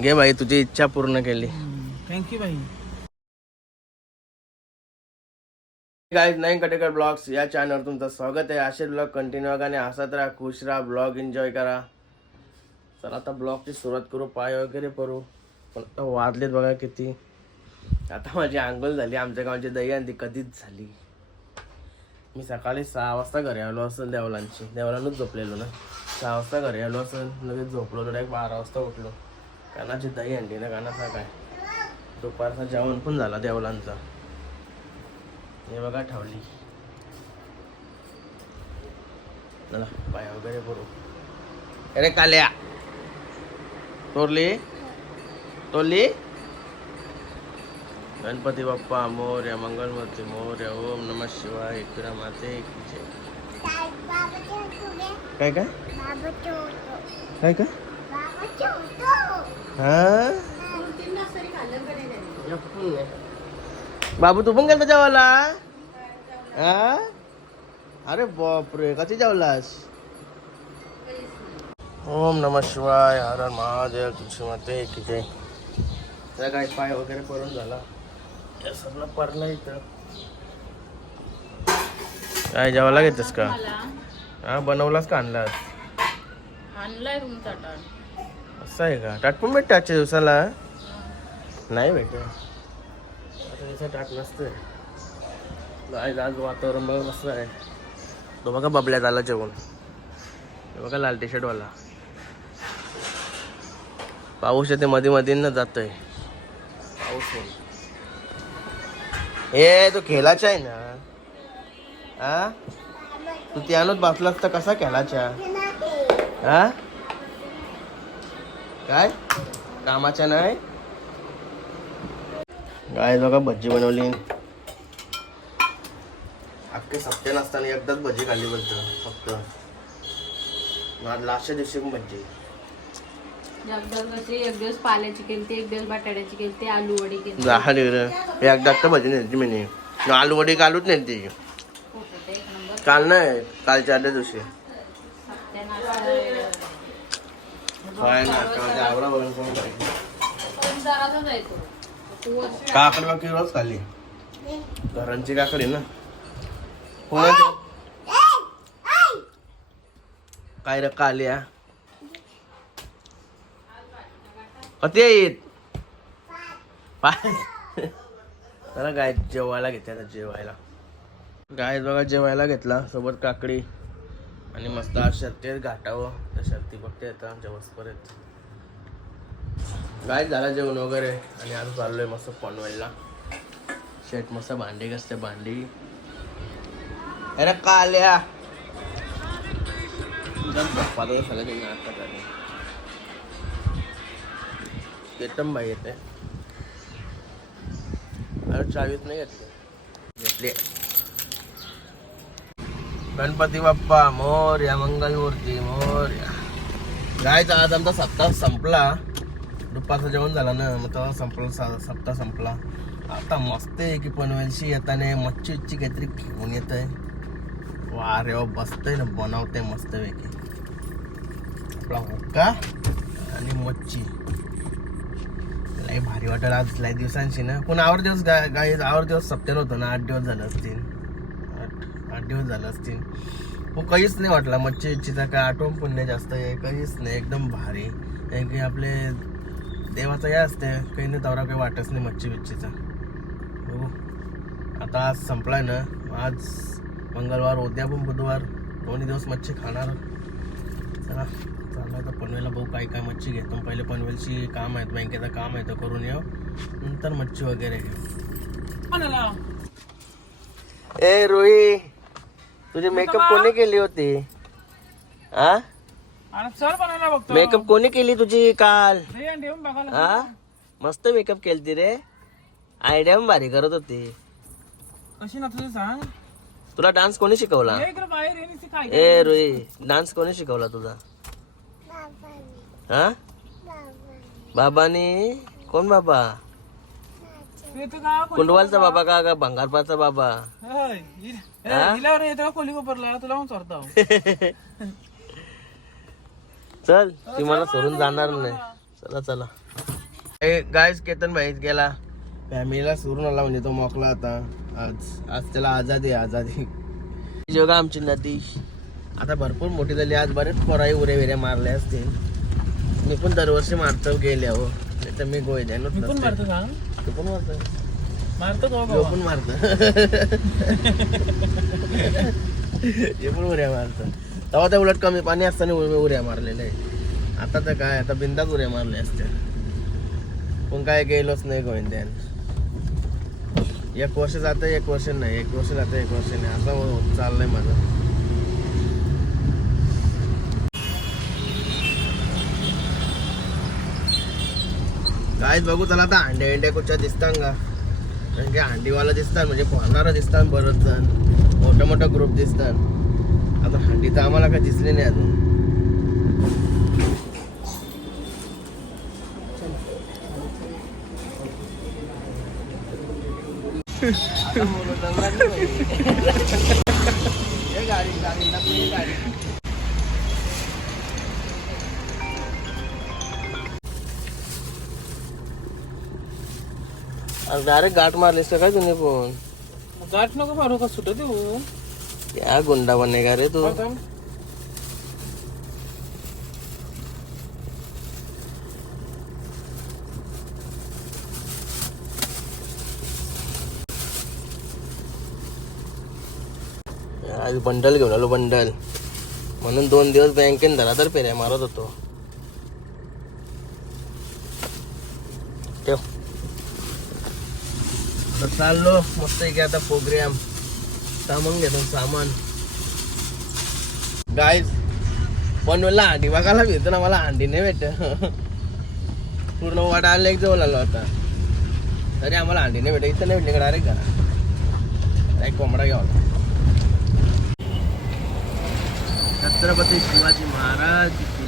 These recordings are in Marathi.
घे भाई तुझी इच्छा पूर्ण केली. थँक्यू भाई गाईज नाईन कटेकर ब्लॉग्स या चॅनलवर तुमचं स्वागत आहे. असे ब्लॉग कंटिन्यू आणि हसत राहा खुश राहा ब्लॉग एन्जॉय करा. चला आता ब्लॉगची सुरुवात करू पाय वगैरे करू पण आता वाजलेत बघा किती. आता माझी आंघोळ झाली आमच्या गावची दहीहंडी कधीच झाली. मी सकाळी सहा वाजता घरी आलो असेल देवलांची. देवलांनच झोपलेलो ना. सहा वाजता घरी आलो असेल लगेच झोपलो तर एक बारा वाजता उठलो. कानाची दहीहंडी ना कानाचा काय? दुपारचा जेवण पण झाला देवलांचा. हे बघा ठेवली. चला पाय वगैरे करू अरे काल्या. तोरली? तोरली? गणपती बाप्पा मोर्या मंगलमूर्ती मोर्या ओम नम शिवाय एकरा माते की जय. काय काय? काय काय? हा? बाबू तू पण गेलता जेवायला? हा? अरे बापरे कधी जेवलास? ओम नम शिवाय हर महादेव तुझी माते की जय काय पाय वगैरे करून झाला? सगळं पडलं इथं. काय जेवायला घेतेस का? हा बनवलास का आणलास? आणलाय तुमचा असं आहे का? टाट पण भेटते आजच्या दिवसाला. नाही भेटत. आता दिवसा टाट नसते आज आज वातावरण बघा कसं आहे. तो बघा बबल्यात आला जेवण हे बघा लाल टी शर्टवाला पाऊस येते मध्ये मध्ये न जातोय. पाऊस. ए तू खेळाचा आहे ना? हा तू त्यानंच बसलास तर कसा खेळाचा हा काय? कामाच्या नाही? काय बघा भजी बनवली. अख्खे सप्ते नसताना एकदाच भजी खाल्ली बोलतो फक्त. लास्टच्या दिवशी पण भजी. एक दिवस पाल्याची केलती एक दिवस बटाट्याची केलती आलू वडी केली. झाली रे. एकदा तर भजी नाही. मी आलू वडी कालूच नाही ती काल नाही कालच्या आदल्या दिवशी. ना तू काकडी बाकी रोज खाल्ली. घरांची काकडी ना. कोणाची? काय रे काल्या कधी येत पाय गाय जेवायला घेते आता जेवायला. गाय बघा जेवायला घेतला. सोबत काकडी आणि मस्त शर्ती आहेत घाटावं. त्या शर्ती बघते आता परत. गाय झाला जेवण वगैरे. आणि आता चाललोय मस्त पनवेलला. शेट मस्त भांडी घसते भांडी. अरे काल्या. पाला सगळं त्यांनी केतन बाई येते. अरे चावीत नाही घेतले. घेतले. गणपती बाप्पा मोर्या मंगलमूर्ती मोर्या. जायचा आज आमचा सप्ताह संपला. दुपारचं जेवण झालं ना मग तेव्हा संपला सप्ताह संपला. आता मस्त आहे की पनवेलशी येताना मच्छी उच्ची काहीतरी घेऊन येत आहे वा रे वा बसतंय ना बनवते मस्त पैकी आपला हुक्का आणि मच्छी. लय भारी वाटेल आज लय दिवसांशी ना. पण आवर दिवस गा गाई आवर दिवस सप्टेल होतो ना. आठ दिवस झालं असतील. आठ आठ दिवस झालं असतील. पण काहीच नाही वाटला. मच्छी इच्छीचा काय आठवण पुण्य जास्त आहे. काहीच नाही. एकदम भारी. कारण की आपले देवाचं हे असते. काही नाही तवरा काही वाटच नाही मच्छी बिच्छीचा. बघू. आता आज संपलाय ना. आज मंगळवार उद्या पण बुधवार. दोन्ही दिवस मच्छी खाणार. चला. चाललं आता पनवेलला बघू काय काय मच्छी घेतो. पहिले पनवेलची काम आहेत बँकेचं काम आहे तर करून येऊ. नंतर मच्छी वगैरे घेऊ. ए रोही तुझी मेकअप कोणी केली होती? हा मेकअप कोणी केली तुझी काल? हा मस्त मेकअप केलती रे. आयडिया पण भारी करत होती. कशी ना तुझं सांग. तुला डान्स कोणी शिकवला? ए रोही डान्स कोणी शिकवला तुझा? हा? बाबानी? कोण बाबा? कुंडवालचा बाबा का का भंगारपाचा बाबा? कोपरला तुला चोरतो चल ती मला सोडून जाणार नाही. चला चला. ए गायस केतन भाई गेला. फॅमिलीला सोडून आला म्हणजे तो मोकला आता. आज आज त्याला आजादी आजादी. जेव्हा आमची नदी. आता भरपूर मोठी झाली. आज बरेच पोराई उरे विरे मारले असते मी पण दरवर्षी मारतो गेले हो. नाही तर मी गोय द्या मी पण मारतो सांग. तू पण मारतो. मारतो का यो बाबा? पण मारतो. हे पण उड्या मारतो. तेव्हा तर उलट कमी पाणी असताना उ- उड्या मारलेल्या आहे आता तर काय आता बिंदात उड्या मारल्या असत्या. पण काय गेलोच नाही गोविंद्यान एक वर्ष जातं एक वर्ष नाही. एक वर्ष जातं एक वर्ष नाही. असं हो- चाललंय माझं. कायच बघू चला आता अंडे अंडे कुठच्या दिसतात का? कारण की हंडीवाला दिसतात म्हणजे पोहणारा दिसतात बरंच जण. मोठा मोठा ग्रुप दिसतात. आता हंडी तर आम्हाला काय दिसली नाही अजून. गाडी गाडी गाडी डायरेक्ट गाठ मारलीस का काय तुम्ही पण? गाठ नको मारू का? सुट देऊ. क्या गुंडा बनेगा रे तू. आज बंडल घेऊन आलो बंडल. म्हणून दोन दिवस बँकेन धरा तर फेऱ्या मारत होतो ठेव आता चाललो. मस्त की आता प्रोग्राम सामान घेतो सामान. गाईज पण मला अंडी बघायला भेटतो ना मला अंडी नाही भेट पूर्ण वाटा आला एक जवळ आलो आता. तरी आम्हाला अंडी नाही भेटत. इथं नाही भेटली का डायरेक्ट करा एक कोंबडा घ्यावा छत्रपती शिवाजी महाराज की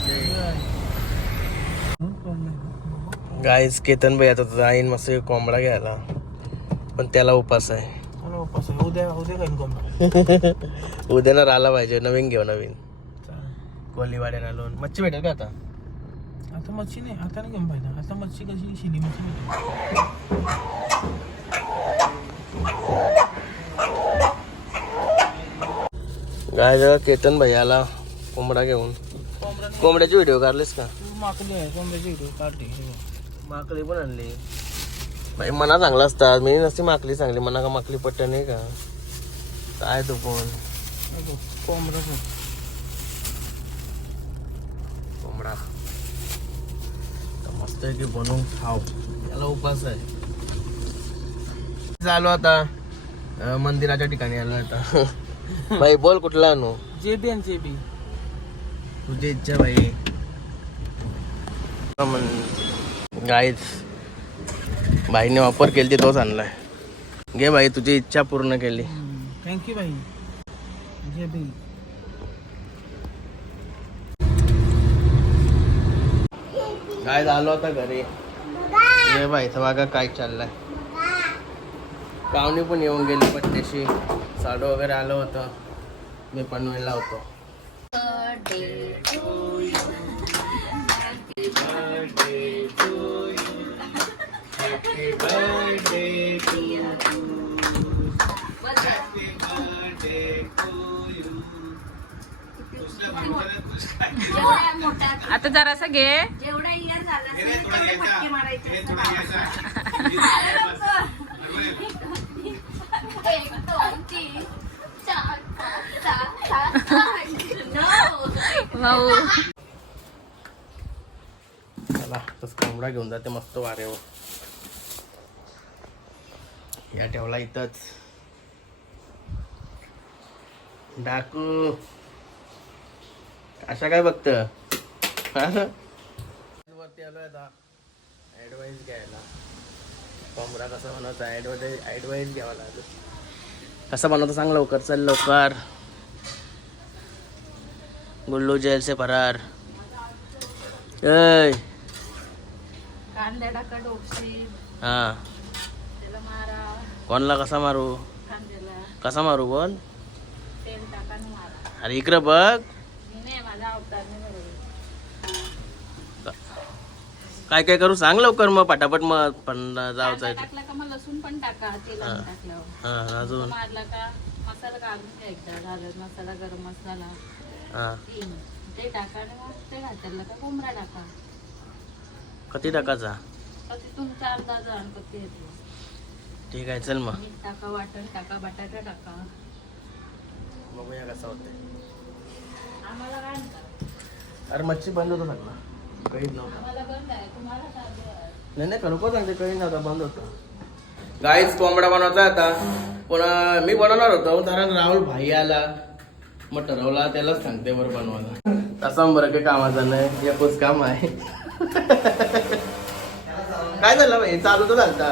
गाईज केतन भाई आता जाईन मस्त एक कोंबडा घ्यायला. पण त्याला उपास आहे. मला उपास आहे. उद्या उद्या काही कोंबडा उद्या ना राहिला पाहिजे. नवीन घेऊ नवीन. कोलीवाड्याला लोन. मच्छी भेटेल का आता? आता मच्छी नाही. आता नाही घेऊन पाहिजे. आता मच्छी कशी शिनी मच्छी भेटेल. गाय जरा केतन भाई आला कोंबडा घेऊन. कोंबडा नाही. कोंबड्याची व्हिडिओ काढलीस का? तू माकली आहे. कोंबड्याची व्हिडिओ हे बघ. माकली पण आणली. भाई मना चांगला असतात मी नसती माकली चांगली. मना का माकली पट्ट नाही का? काय तू पण कोंबडा. कोंबडा. मस्त आहे की बनवून खाव याला उपास आहे. चालू आता. मंदिराच्या ठिकाणी आलो आता. भाई बोल कुठला आणू? जेबी आणि जेबी. तुझी इच्छा भाई गाईच भाईने वापर केली तोच आणलाय. घे भाई तुझी इच्छा पूर्ण केली. थँक्यू भाई. जेबी काय झालं होता घरी. ये बाई इथं बघा काय चाललंय. पाहुणे पण येऊन गेली पट्ट्याशी साडू वगैरे आलं होतं. मी पनवेलला होतो. आता जरासा घे. जेवढा इयर झाला असेल ना, तेवढे फटके मारायचे एक, दोन, तीन, चार, पाच, सहा, सात, आठ, नऊ. भाऊ चला तस कोंबडा घेऊन जाते मस्त वाऱ्यावर. या ठेवला इथंच. डाकू. अशा काय बघत? वरती आता. घ्यायला. कोंबडा कसा बनवता? ऍडवाइस घ्यावा लागेल. कसा बनवता सांग लवकर. चल लवकर. गुल्लू जेल से फरार. ऐ. कांदा टाका डोपशी हा. त्याला कोणला कसा मारू? कसा मारू बोल? तेल टाका आणि मारा. अरे इकडं बघ. काय काय करू? सांग लवकर मग पटापट मग. पण जायचं आहे टाकला का मग लसूण पण टाका टाकल्यावर. हा अजून. मारला का मसाला घ्या एकदा. मसाला गरम मसाला. हा. तीन. ते टाका आणि मग ते घातलं का कोंबडा टाका. किती टाकायचा? आणि कधी येते. ठीक आहे चल मग. मीठ टाका वाटण टाका बटाटा टाका. बघूया कसं होतंय. आम्हाला काय अरे मच्छी बंद होतं सगळं कळीत नव्हतं. नाही नाही खरोखर सांगते कळी नव्हता बंद होतं. गाईच कोंबडा बनवायचा आता. पण मी बनवणार होतो कारण राहुल भाई आला. मग ठरवला त्यालाच सांगते बरं बनवायला. तसं बरं काही कामाचं नाही एकच काम आहे. काय झालं भाई चालू तर झालता.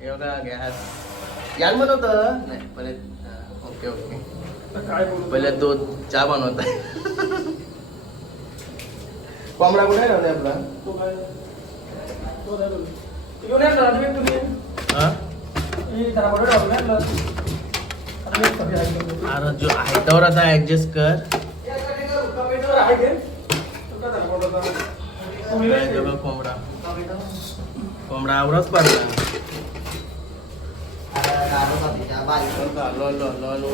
हे बघा गॅस. यान बनवत? नाही पहिले ओके ओके. पहिले दूध चहा बनवत कोंबडा कुठे ठेवलाय आपला? हा? अरे जो आहे त्यावर आता ऍडजस्ट कर. काय ते बघ कोंबडा. कोंबडा आवरच पडला. लो, लो, लो, लो,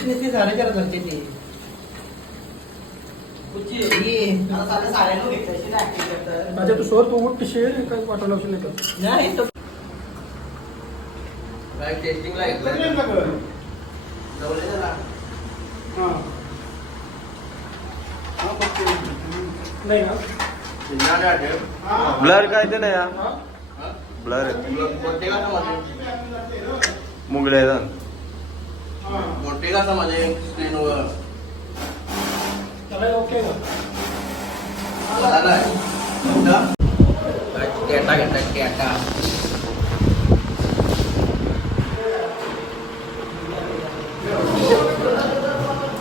नीती करत होते ते माझ्या तू सोड तू उठ पिशे काय वाटायला असेल नाही नाही तो काय टेस्टिंगला घेतलं जवळ ये जरा. नाही ना चिन्हा नाही आठव. ब्लर काय ते नाही हा? ब्लर मोठे का समजे मुगले मोठे का समजे स्क्रीनवर त्याला ओके ना मला नाही मोठा? काय कॅटा घेतला कॅटा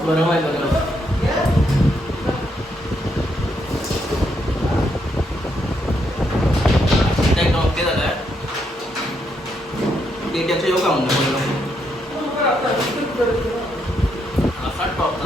बरं माहिती बघा एकदम ओके झालं डेट्याचं योग आहे म्हणलं असा टॉप